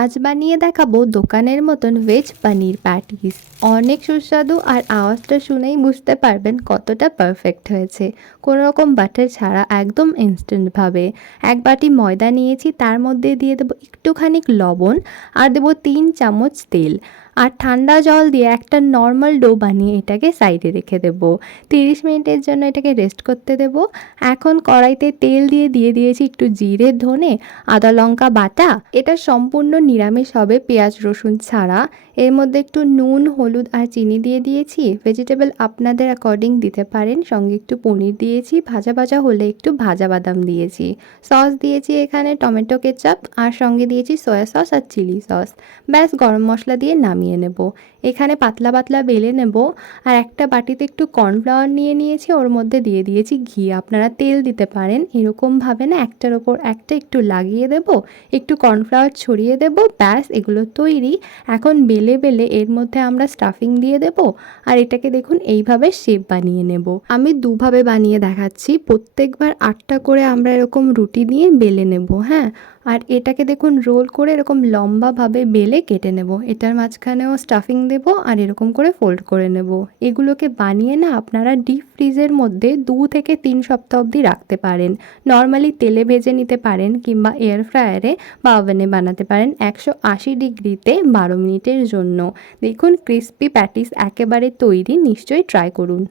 আজ বানিয়ে দেখাবো দোকানের মতন ভেজ পানির প্যাটিস অনেক সুস্বাদু আর আওয়াজটা শুনেই বুঝতে পারবেন কতটা পারফেক্ট হয়েছে। কোনো রকম বাটার ছাড়া একদম ইনস্ট্যান্টভাবে এক বাটি ময়দা নিয়েছি, তার মধ্যে দিয়ে দেবো একটুখানি লবণ আর দেবো তিন চামচ তেল। আর ঠান্ডা জল দিয়ে একটা নর্মাল ডো বানিয়ে এটাকে সাইডে রেখে দেবো। তিরিশ মিনিটের জন্য এটাকে রেস্ট করতে দেবো। এখন কড়াইতে তেল দিয়ে দিয়ে দিয়েছি একটু জিরে, ধনে, আদা লঙ্কা বাটা। এটা সম্পূর্ণ নিরামিষ হবে পেঁয়াজ, রসুন ছাড়া। এর মধ্যে একটু নুন, হলুদ আর চিনি দিয়ে দিয়েছি। ভেজিটেবল আপনাদের অ্যাকর্ডিং দিতে পারেন। সঙ্গে একটু পনির দিয়েছি। ভাজা ভাজা হলে একটু ভাজা বাদাম দিয়েছি। সস দিয়েছি এখানে টমেটো কেচাপ আর সঙ্গে দিয়েছি সয়া সস আর চিলি সস ব্যাস, গরম মশলা দিয়ে নামিয়ে নেব। এখানে পাতলা পাতলা বেলে নেব। আর একটা বাটিতে একটু কর্নফ্লাওয়ার নিয়ে নিয়েছি, ওর মধ্যে দিয়ে দিয়েছি ঘি। আপনারা তেল দিতে পারেন, এরকমভাবে না একটার ওপর একটা একটু লাগিয়ে দেব, একটু কর্নফ্লাওয়ার ছড়িয়ে দেব, ব্যাস, এগুলো তৈরি। এখন বেলে বেলে এর মধ্যে আমরা স্টাফিং দিয়ে দেব, আর এটাকে দেখুন, এইভাবে শেপ বানিয়ে নেব। আমি দুভাবে বানিয়ে দেখাচ্ছি, প্রত্যেকবার আটটা করে আমরা এরকম রুটি দিয়ে বেলে নেব হ্যাঁ? আর এটাকে দেখুন রোল করে এরকম লম্বাভাবে বেলে কেটে নেব। এটার মাঝখানেও স্টাফিং দেব আর এরকম করে ফোল্ড করে নেব। এগুলোকে বানিয়ে না আপনারা ডিপ ফ্রিজের মধ্যে দু থেকে তিন সপ্তাহ অবধি রাখতে পারেন। নর্মালি তেলে ভেজে নিতে পারেন কিংবা এয়ার ফ্রায়ারে বা ওভেনে বানাতে পারেন একশো আশি ডিগ্রিতে বারো মিনিটের জন্য। দেখুন ক্রিস্পি প্যাটিস একেবারে তৈরি, নিশ্চয়ই ট্রাই করুন।